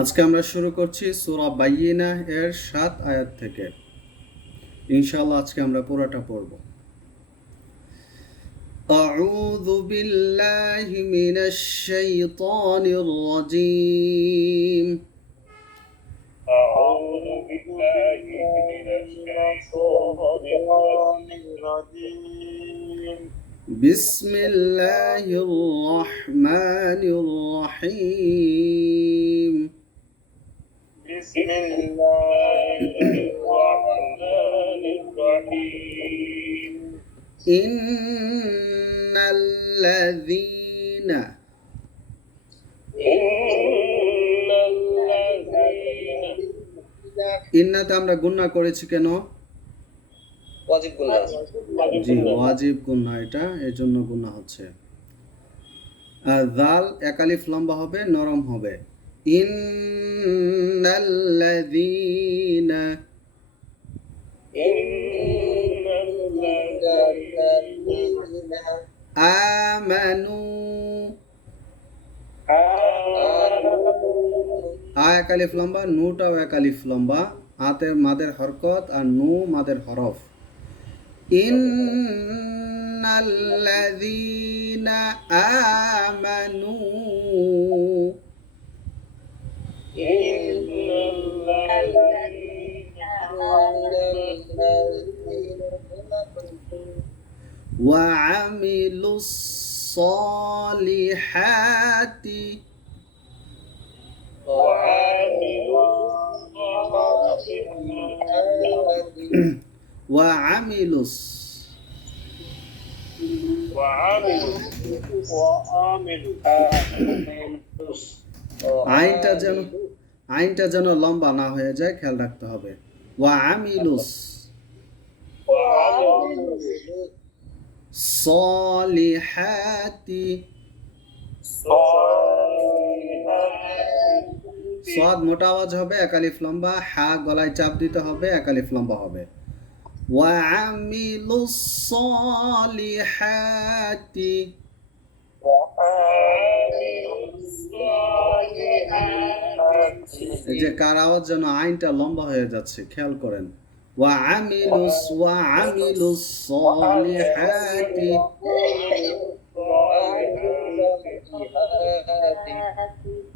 আজকে আমরা শুরু করছি সূরা বাইয়িনা এর সাত আয়াত থেকে ইনশাআল্লাহ আজকে আমরা পুরোটা পড়ব أعوذ بالله من الشيطان الرجيم أعوذ بالله من الشيطان الرجيم بسم الله الرحمن الرحيم بسم الله الرحمن الرحيم إن الذين إن الذين ইন্নাতে আমরা গুন্না করেছি কেন ওয়াজিব গুনাহ জি ওয়াজিব গুন্না এটা এর জন্য গুন্না হচ্ছে আর দাল একালিফ লম্বা হবে নরম হবে ইন্নাল্লাযীনা إن الذين আমানু آمنوا আ একালিফ লম্বা নুটাও একালিফ লম্বা আতে মাদের হরকত আর নু মাদের হরফ ইন্নাল্লাযীনা আমানু إن الذين وعملوا الصالحات وعملوا الصالحات وعملوا الص- وعملوا وعملوا আইনটা যেন আইনটা যেন লম্বা না হয়ে যায় খেয়াল রাখতে হবে। ওয়া আমিলুস। সলিহাতি। সাদ মোটা আওয়াজ হবে একালিফ লম্বা। হা গলায় চাপ দিতে হবে একালিফ লম্বা হবে। ওয়া আমিলুস সলিহাতি। এই যে কার আওয়াজ যেন আইনটা লম্বা হয়ে যাচ্ছে খেয়াল করেন ওয়া আমিলুস ওয়া আমিলুস সলিহাতি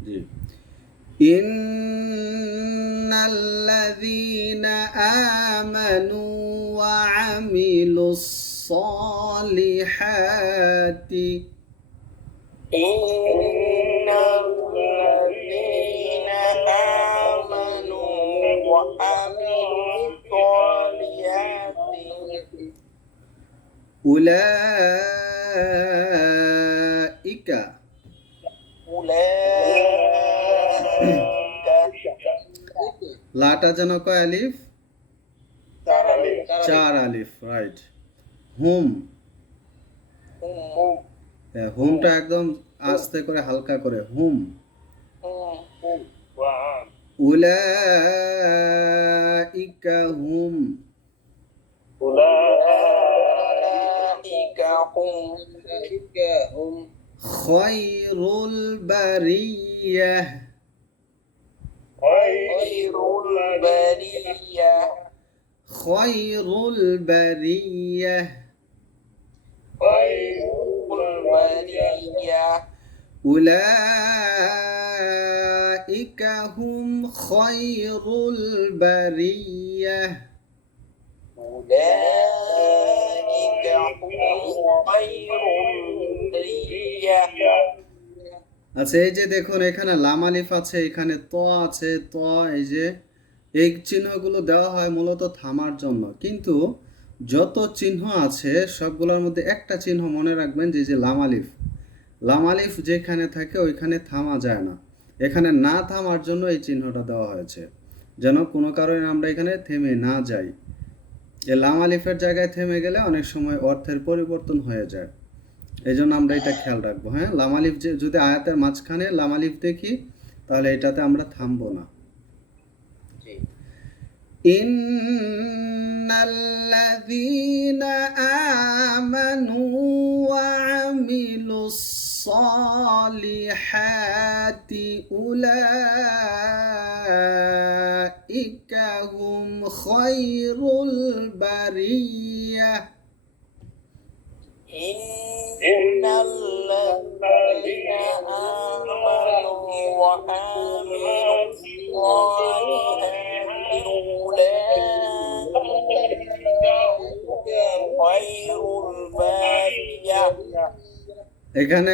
জি إن الذين آمنوا وعملوا الصالحات إن الذين آمنوا وعملوا الصالحات أولئك أولئك লাটা যেন কয় আলিফ চার আলিফ রাইট হুম هم হ্যাঁ, হ্যাঁ, হুমটা একদম আস্তে করে হালকা করে হুম। উলাইকা হুম। উলাইকা হুম। খায়রুল বারিয়াহ খায়রুল বারিয়াহ খায়রুল البرية البرية أولئك هم خير البرية أولئك هم خير البرية আচ্ছা এই যে দেখুন এখানে লাম আলিফ আছে এখানে ত আছে ত এই যে এই চিহ্নগুলো দেওয়া হয় মূলত থামার জন্য কিন্তু যত চিহ্ন আছে, সবগুলোর মধ্যে একটা চিহ্ন মনে রাখবেন যে যে লাম আলিফ। লাম আলিফ যেখানে থাকে, ওইখানে থামা যায় না। এখানে না থামার জন্য এই চিহ্নটা দেওয়া হয়েছে। যেন কোনো কারণে আমরা এখানে থেমে না যাই। এই লাম আলিফের জায়গায় থেমে গেলে অনেক সময় অর্থের পরিবর্তন হয়ে যায়। এই জন্য আমরা এটা খেয়াল রাখব হ্যাঁ? লামালিফ যে, যদি আয়াতের মাঝখানে লামালিফ দেখি, তাহলে এটাতে আমরা থামবো না। إن الذين آمنوا وعملوا الصالحات أولئك هم خير البرية إن الذين آمنوا وعملوا এখানে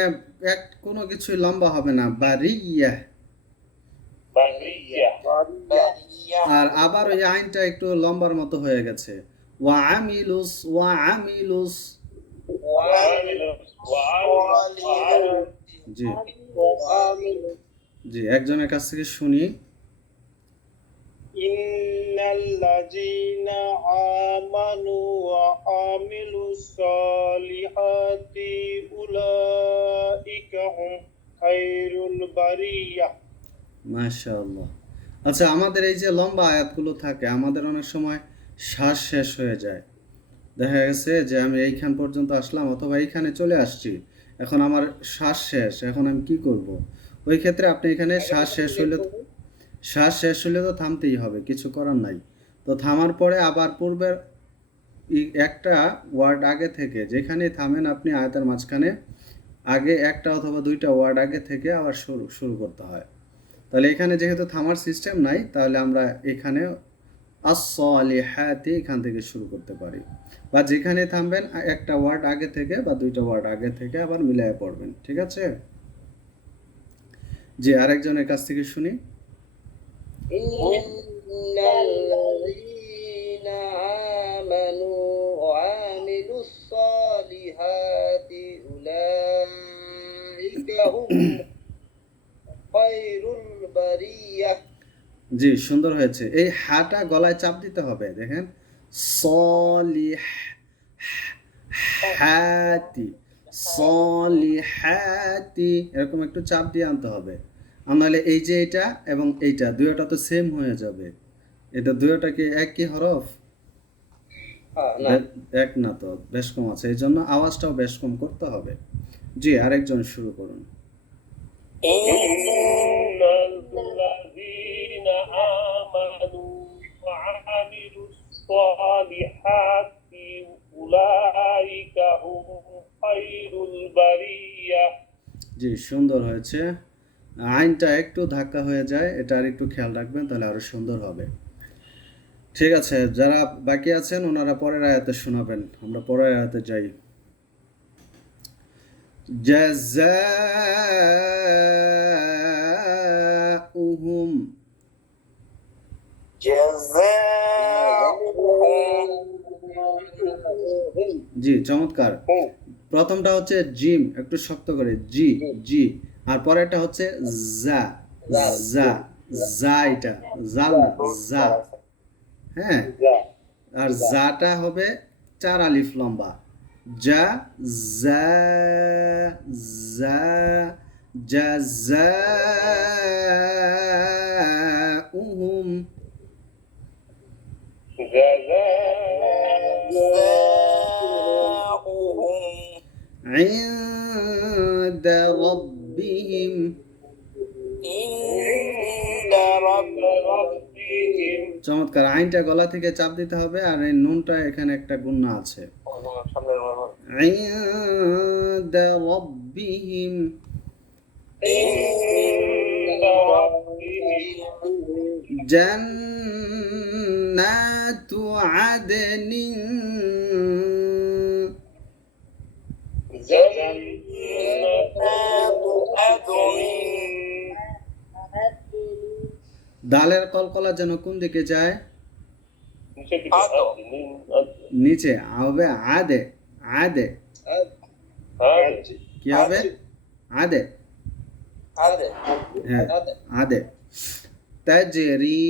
কোনো কিছু লম্বা হবে না বারিয়া। আর আবার ওই আইনটা একটু লম্বার মতো হয়ে গেছে। ওয়া আমিলুস ওয়া আমিলুস। জি। জি একজনের কাছ থেকে শুনি। إن الذين آمنوا وعملوا الصالحات أولئك هم خير البرية মাশাআল্লাহ আচ্ছা আমাদের এই যে লম্বা আয়াতগুলো থাকে আমাদের অনেক সময় শ্বাস শেষ হয়ে যায় দেখা গেছে যে আমি এইখান পর্যন্ত আসলাম অথবা এইখানে চলে আসছি এখন আমার শ্বাস শেষ এখন আমি কি করব ওই ক্ষেত্রে আপনি এখানে শ্বাস শেষ হইলে তো- শ্বাস শেষ হলে তো থামতেই হবে, কিছু করার নাই। তো থামার পরে আবার পূর্বের একটা ওয়ার্ড আগে থেকে যেখানে থামেন আপনি আয়াতের মাঝখানে, আগে একটা অথবা দুইটা ওয়ার্ড আগে থেকে আবার শুরু শুরু করতে হয়। তাহলে এখানে যেহেতু থামার সিস্টেম নাই, তাহলে আমরা এখানে আসলিহাতি এখান থেকে শুরু করতে পারি। বা যেখানে থামবেন, একটা ওয়ার্ড আগে থেকে বা দুইটা ওয়ার্ড আগে থেকে আবার মিলাইয়া পড়বেন, ঠিক আছে? জি, আরেকজনের কাছ থেকে শুনি। إن الذين آمنوا وعملوا الصالحات أولئك هم خير البرية জি সুন্দর হয়েছে এই হাটা গলায় চাপ দিতে হবে দেখেন সলিহ হাতি সলিহাতি এরকম একটু চাপ দিয়ে আনতে হবে আর আমাদের এই যে এটা এবং এইটা দুইটা তো সেম হয়ে যাবে। এটা দুইটা কি এক কি হরফ? এক না তো বেশ কম আছে। এই জন্য আওয়াজটাও বেশ কম করতে হবে। জি আরেকজন শুরু করুন। জি সুন্দর হয়েছে। আইনটা একটু ধাক্কা হয়ে যায় এটা আর একটু খেয়াল রাখবেন তাহলে আরো সুন্দর হবে ঠিক আছে যারা বাকি আছেন ওনারা পরের আয়াতে শোনাবেন আমরা পরের আয়াতে যাই জাযাউহুম جزاؤهم জি চমৎকার প্রথমটা হচ্ছে জিম একটু শক্ত করে জি জি আর পরেরটা হচ্ছে জা জা জা এটা জাল না জা হ্যাঁ আর জাটা হবে চার আলিফ লম্বা যা জা জা যা জা উহুম جزاؤهم عند ربهم চমৎকার আইনটা গলা থেকে চাপ দিতে হবে আর এই নুনটা এখানে একটা গুণা আছে عند ربهم عند ربهم جنات عدن جنات عدن ডালের কলকলা যেন কোন দিকে যায়? নিচে। হবে আদে। আদে। কি হবে? আদে। আদে। তাজরি।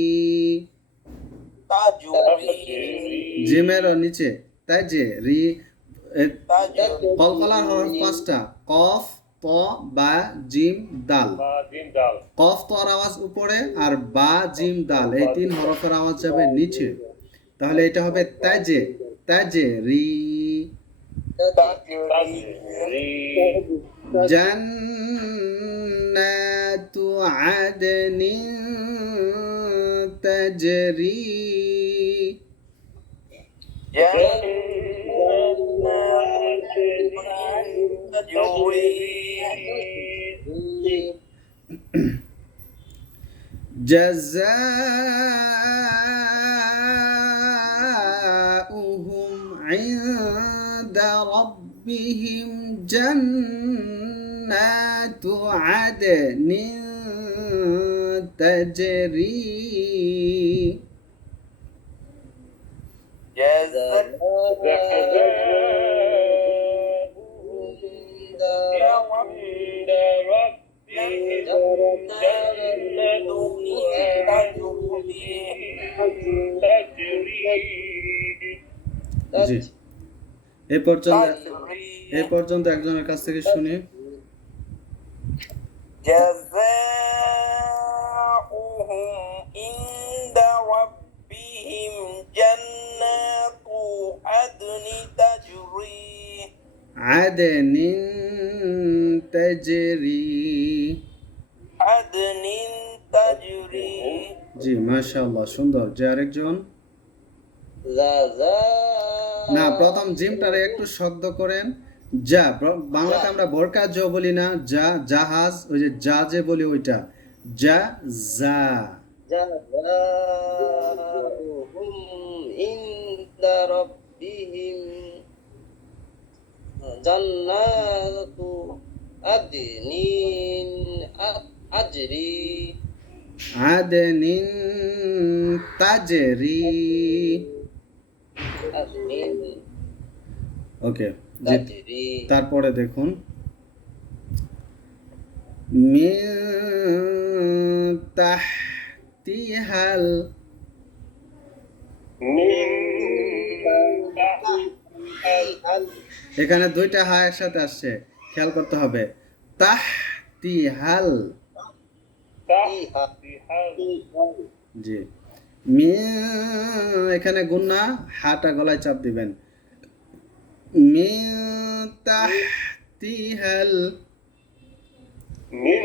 জিমের নিচে। তাজরি। কলকলা হওয়ার পাঁচটা। কফ। ত ত বা জিম দাল বা জিম দাল কফ তর আওয়াজ উপরে আর বা জিম দাল এই তিন হরফের আওয়াজ যাবে নিচে তাহলে এটা হবে তাজে তাজে রি تجري জান্নাতু আদনিন তাজরি جنات تجري جزاؤهم عند ربهم جنات عدن تجري. عند ربهم جنة تجري জি এ পর্যন্ত এ পর্যন্ত একজনের কাছ থেকে শুনি جزاؤهم عند ربهم جنات عدن تجري عدن تجري عدن تجري জি মাশাআল্লাহ সুন্দর যে আরেকজন না প্রথম জিমটারে একটু শব্দ করেন যা প্র- বাংলাতে আমরা বোরকা জ বলি না যা জাহাজ ওই যে যা যে বলি ওইটা যা যা جزاؤهم আদনিন আজরি আদনিন তাজরি ওকে তারপরে দেখুন। তাহতিহাল এখানে দুইটা হা একসাথে আসছে। খেয়াল করতে হবে তাহতিহাল تحتها জি মিন এখানে গুন্না হাটা গলায় চাপ দিবেন মিন তাহতিহাল من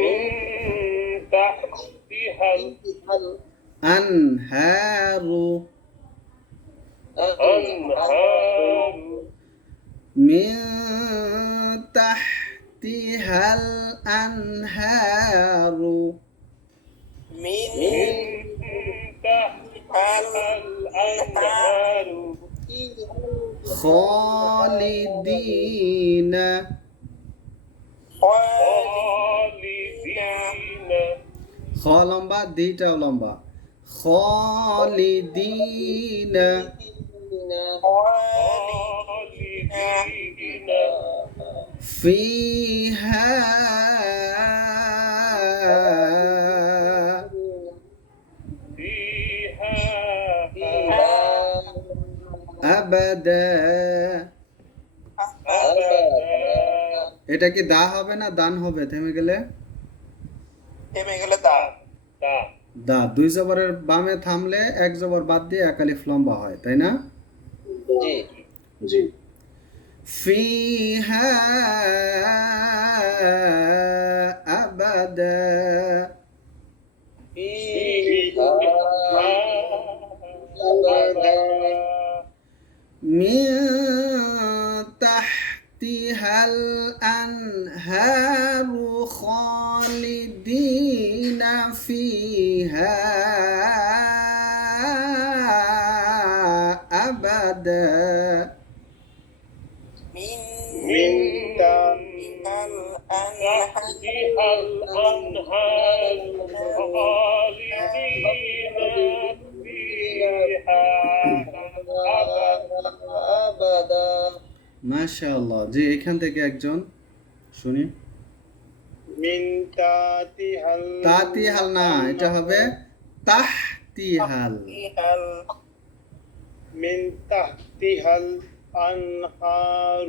تحتها আনহারু الأنهار من تحتها الأنهار من من تحتها الأنهار خالدين خالدين খ লম্বা দিটাও লম্বা خالدين خالدين فيها فيها أبدا أبدا এটা কি দা হবে না দান হবে থেমে গেলে থেমে গেলে তা তা দা দুই জবরের বামে থামলে এক জবর বাদ দিয়ে একালিফ লম্বা হয় তাই না জি জি فيها أبدا. فيها أبدا. من تحتها الأنهار خالدين فيها أبدا. الأنهار خالدين فيها أبدا أبدا মাশাআল্লাহ জি এখান থেকে একজন শুনি من تحتها তাতিহাল না এটা হবে তাহতিহাল من تحتها الأنهار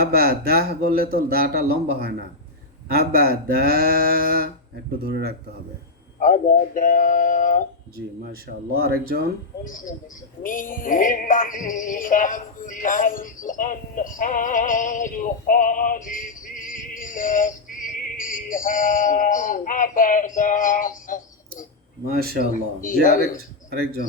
আবাদাহ বললে তো দাটা লম্বা হয় না। আবাদা একটু ধরে রাখতে হবে। জি আরেকজন? আরেকজন?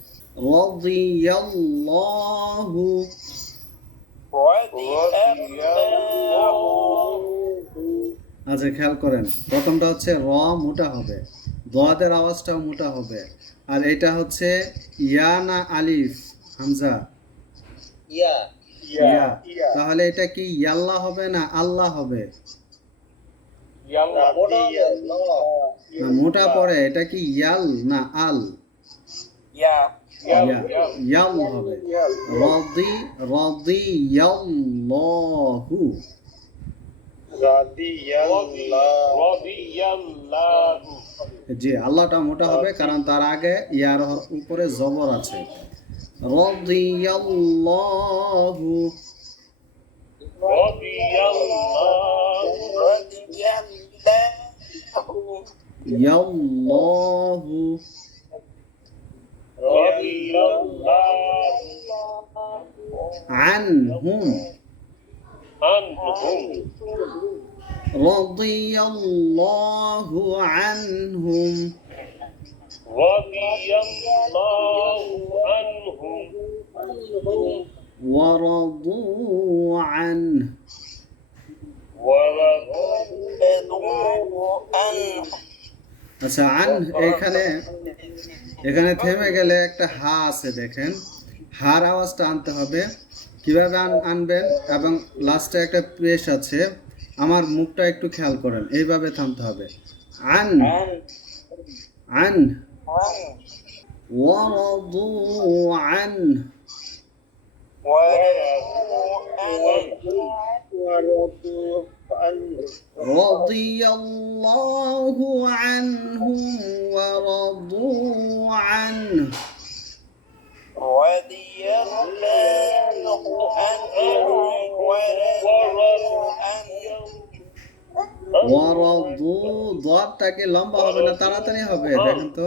رضي الله আচ্ছা খেয়াল করেন প্রথমটা হচ্ছে র মোটা হবে দোয়াদের আওয়াজটাও মোটা হবে আর এটা হচ্ছে ইয়া না আলিফ হামজা ইয়া ইয়া তাহলে এটা কি ইয়াল্লাহ হবে না আল্লাহ হবে না মোটা পরে এটা কি ইয়াল না আল يا ইয়া- রাদি রাদি ইয়াল্লাহু জি আল্লাহটা মোটা হবে কারণ তার আগে ইয়ার উপরে জবর আছে। রাদিয়াল্লাহু রাদিয়াল্লাহু ইয়াল্লাহু رضي الله عنهم. عنهم. رضي الله عنهم. رضي الله عنهم. ورضوا عنه. ورضوا আচ্ছা আন এখানে এখানে থেমে গেলে একটা হা আছে দেখেন হার আওয়াজটা আনতে হবে কিভাবে আন- আনবেন এবং লাস্টে একটা পেশ আছে আমার মুখটা একটু খেয়াল করেন এইভাবে থামতে হবে আন আন ورضوا عنه رضي الله عنهم ورضوا عنه رضي الله عنهم ورضوا عنه ওয়ারাদু দোয়ারটাকে লম্বা হবে না তাড়াতাড়ি হবে দেখেন তো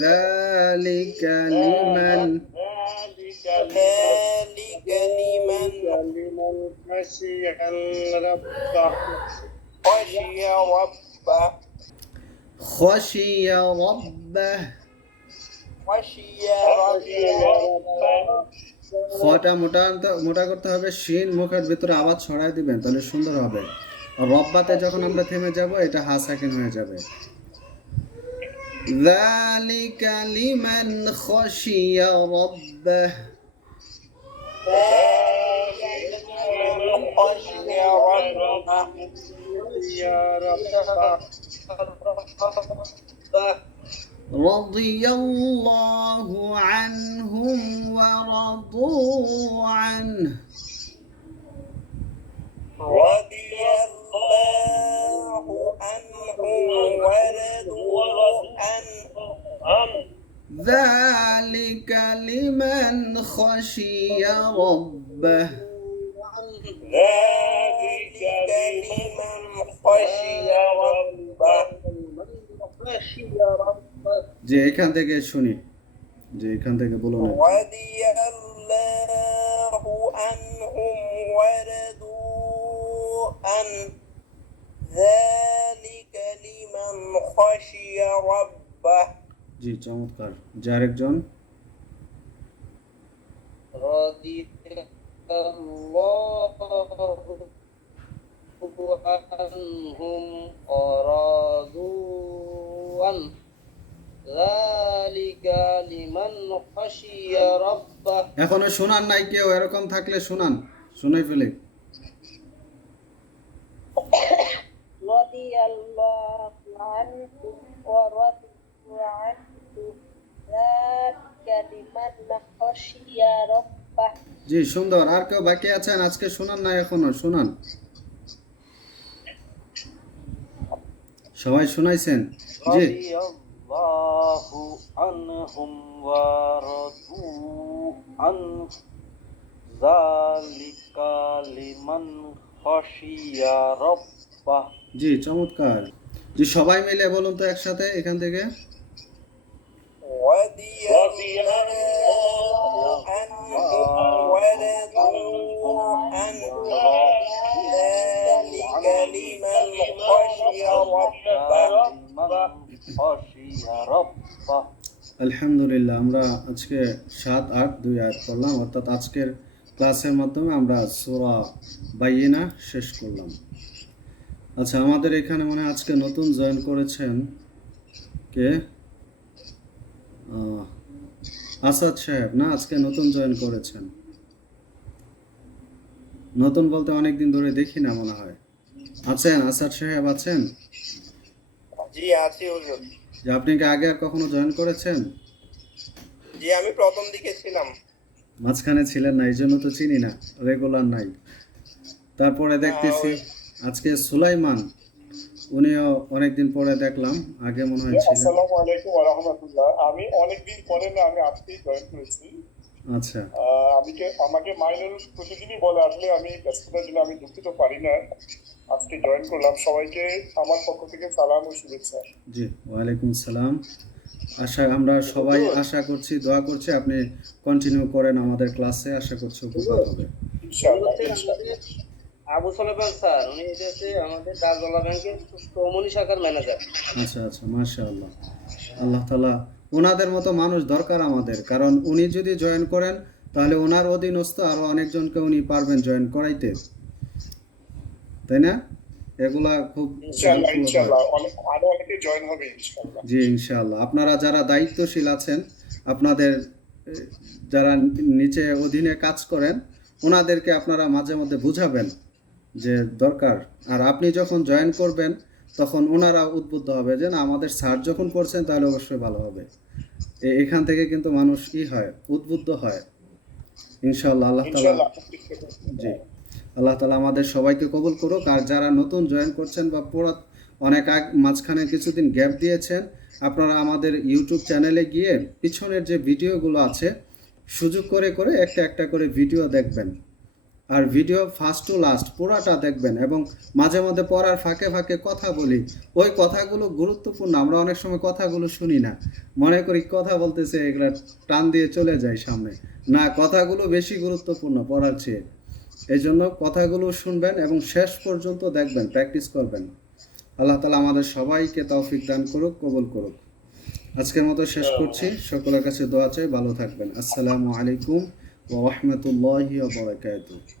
ذلك لمن ذلك ذلك لمن لمن خشي الرب خشي ربه خشي ربه خشي خشي ربه খটা মোটা আনতে- মোটা করতে হবে শিন মুখের ভিতরে আওয়াজ ছড়াই দিবেন তাহলে সুন্দর হবে আর রব্বাতে যখন আমরা থেমে যাব এটা হা সেকেন্ড হয়ে যাবে ذلك لمن خشي ربه. رضي الله عنهم ورضوا عنه. رضي الله عنهم ورضوا عنه ذلك لمن خشي ربه ذلك لمن خشي ربه যে এখান থেকে শুনি যে এখান থেকে বলুন رضي الله عنهم ورضوا أن ذلك لمن خشي ربه জি চমৎকার যার একজন رضي الله عنهم ورضوا عنه ذلك لمن خشي ربه এখনো শোনান নাই কেউ এরকম থাকলে শোনান শুনাই ফেলে رضي الله عنه ورضوا عنه জি সুন্দর। আর কেউ বাকি আছেন? আজকে না এখনও? সবাই শুনাইছেন? জি। জি চমৎকার। জি সবাই মিলে বলুন তো একসাথে এখান থেকে। رضي الله عنهم ورضوا عنه ذلك لمن خشي ربه لمن خشي ربه আলহামদুলিল্লাহ আমরা আজকে সাত আট দুই আয়াত করলাম অর্থাৎ আজকের ক্লাসের মাধ্যমে আমরা সোরা বাইনা শেষ করলাম আচ্ছা আমাদের এখানে মানে আজকে নতুন জয়েন করেছেন কে আহ, আসাদ সাহেব না আজকে নতুন জয়েন করেছেন। নতুন বলতে অনেক দিন ধরে দেখি না মনে হয়। আছেন? আসাদ সাহেব আছেন? জি আছি হুজুর। যে আপনি কি আগে আর কখনো জয়েন করেছেন? জি আমি প্রথম দিকে ছিলাম। মাঝখানে ছিলেন না এই জন্য তো চিনি না। রেগুলার নাই। তারপরে দেখতেছি আজকে সুলাইমান উনিও অনেকদিন পরে দেখলাম আগে মনে হয় আসসালামু আলাইকুম ওয়া রাহমাতুল্লাহ। আমি অনেকদিন পরে না আমি আজকেই জয়েন করেছি আচ্ছা। আমি আমাকে মাইনুল প্রতিদিনই বলে আসলে আমি ব্যস্ততার জন্য আমি ঢুকতে তো পারি না। আজকে জয়েন করলাম। সবাইকে আমার পক্ষ থেকে সালাম ও শুভেচ্ছা। জি ওয়ালাইকুম সালাম। আশা আমরা সবাই আশা করছি দোয়া করছি আপনি কন্টিনিউ করেন আমাদের ক্লাসে আশা করছি উপকার হবে। ইনশাআল্লাহ। আবু সালেমান স্যার উনি হচ্ছে আমাদের দারদোলা ব্যাংকের চৌমনি শাখার ম্যানেজার। আচ্ছা আচ্ছা মাশা আল্লাহ আল্লাহ তালা ওনাদের মতো মানুষ দরকার আমাদের কারণ উনি যদি জয়েন করেন তাহলে ওনার অধীনস্থ আরও অনেকজনকে উনি পারবেন জয়েন করাইতে। তাই না? এগুলা খুব ইনশাআল্লাহ helpful। ইনশাআল্লাহ। অনেক আরও অনেকে জয়েন হবে ইনশাআল্লাহ। জি ইনশাআল্লাহ। আপনারা যারা দায়িত্বশীল আছেন আপনাদের যারা নিচে অধীনে কাজ করেন ওনাদেরকে আপনারা মাঝে মধ্যে বুঝাবেন। যে দরকার। আর আপনি যখন জয়েন করবেন তখন ওনারা উদ্বুদ্ধ হবে যে না আমাদের স্যার যখন করছেন তাহলে অবশ্যই ভালো হবে। এখান থেকে কিন্তু মানুষ কি হয় উদ্বুদ্ধ হয়। ইনশাআল্লাহ আল্লাহ তালা জি। আল্লাহ তালা আমাদের সবাইকে কবুল করুক। আর যারা নতুন জয়েন করছেন বা পুরো অনেক আগ মাঝখানে কিছুদিন গ্যাপ দিয়েছেন আপনারা আমাদের ইউটিউব চ্যানেলে গিয়ে পিছনের যে ভিডিওগুলো আছে সুযোগ করে করে একটা একটা করে ভিডিও দেখবেন। আর ভিডিও ফার্স্ট টু লাস্ট পুরাটা দেখবেন এবং মাঝে মধ্যে পড়ার ফাঁকে ফাঁকে কথা বলি। ওই কথাগুলো গুরুত্বপূর্ণ, আমরা অনেক সময় কথাগুলো শুনি না। মনে করি কথা বলতেছে, এগুলা টান দিয়ে চলে যায় সামনে। না, কথাগুলো বেশি গুরুত্বপূর্ণ পড়ার চেয়ে। এই জন্য কথাগুলো শুনবেন এবং শেষ পর্যন্ত দেখবেন প্র্যাকটিস করবেন। আল্লাহ তালা আমাদের সবাইকে তৌফিক দান করুক, কবুল করুক। আজকের মতো শেষ করছি। সকলের কাছে দোয়া চাই, ভালো থাকবেন। আসসালামু আলাইকুম ওয়া রাহমাতুল্লাহি ওয়া বারাকাতুহু।